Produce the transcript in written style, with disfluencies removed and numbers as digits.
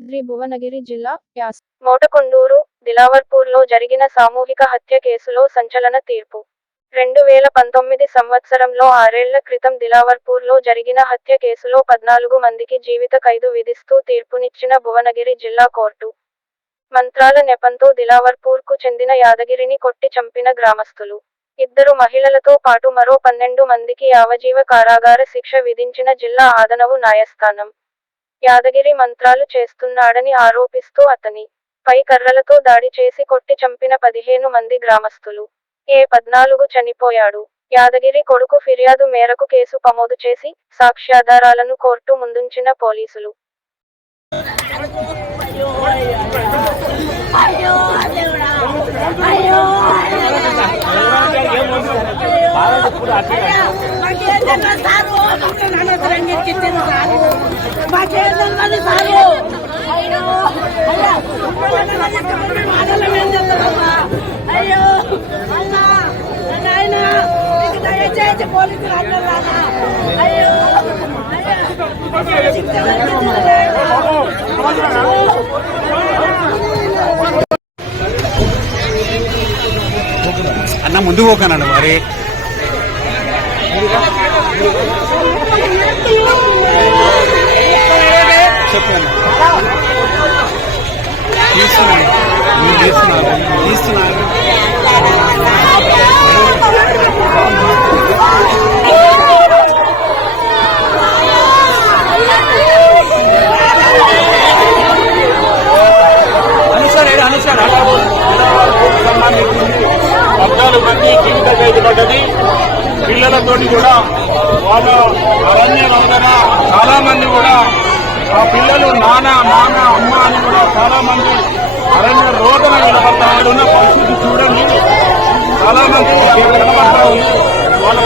భువనగిరి జిల్లా మోటకొండూరు, దిలావర్పూర్లో జరిగిన సామూహిక హత్య కేసులో సంచలన తీర్పు. 2019 సంవత్సరంలో 6 ఏళ్ల క్రితం దిలావర్పూర్లో జరిగిన హత్య కేసులో 14 మందికి జీవిత ఖైదు విధిస్తూ తీర్పునిచ్చిన భువనగిరి జిల్లా కోర్టు. మంత్రాల నెపంతో దిలావర్పూర్కు చెందిన యాదగిరిని కొట్టి చంపిన గ్రామస్తులు, 2 మహిళలతో పాటు మరో 12 మందికి యావజీవ కారాగార శిక్ష విధించిన జిల్లా అదనపు న్యాయస్థానం. యాదగిరి మంత్రాలు చేస్తున్నాడని ఆరోపిస్తూ అతని పై కర్రలతో దాడి చేసి కొట్టి చంపిన 15 మంది గ్రామస్తులు. 14 చనిపోయాడు. యాదగిరి కొడుకు ఫిర్యాదు మేరకు కేసు నమోదు చేసి సాక్ష్యాధారాలను కోర్టు ముందుంచిన పోలీసులు అన్న ముందు పోకనండి మరి చెప్పండి. తీస్తున్నారు జీవిత ఖైదు పడ్డది. పిల్లలతోటి కూడా వాళ్ళ అరణ్య రంగన చాలా మంది కూడా ఆ పిల్లలు నాన్న మామ అమ్మ అని కూడా చాలా మంది అరణ్య రోదన నిలబడతా ఉన్న పరిస్థితి చూడండి. చాలా మంది కనబడతా ఉంది వాళ్ళ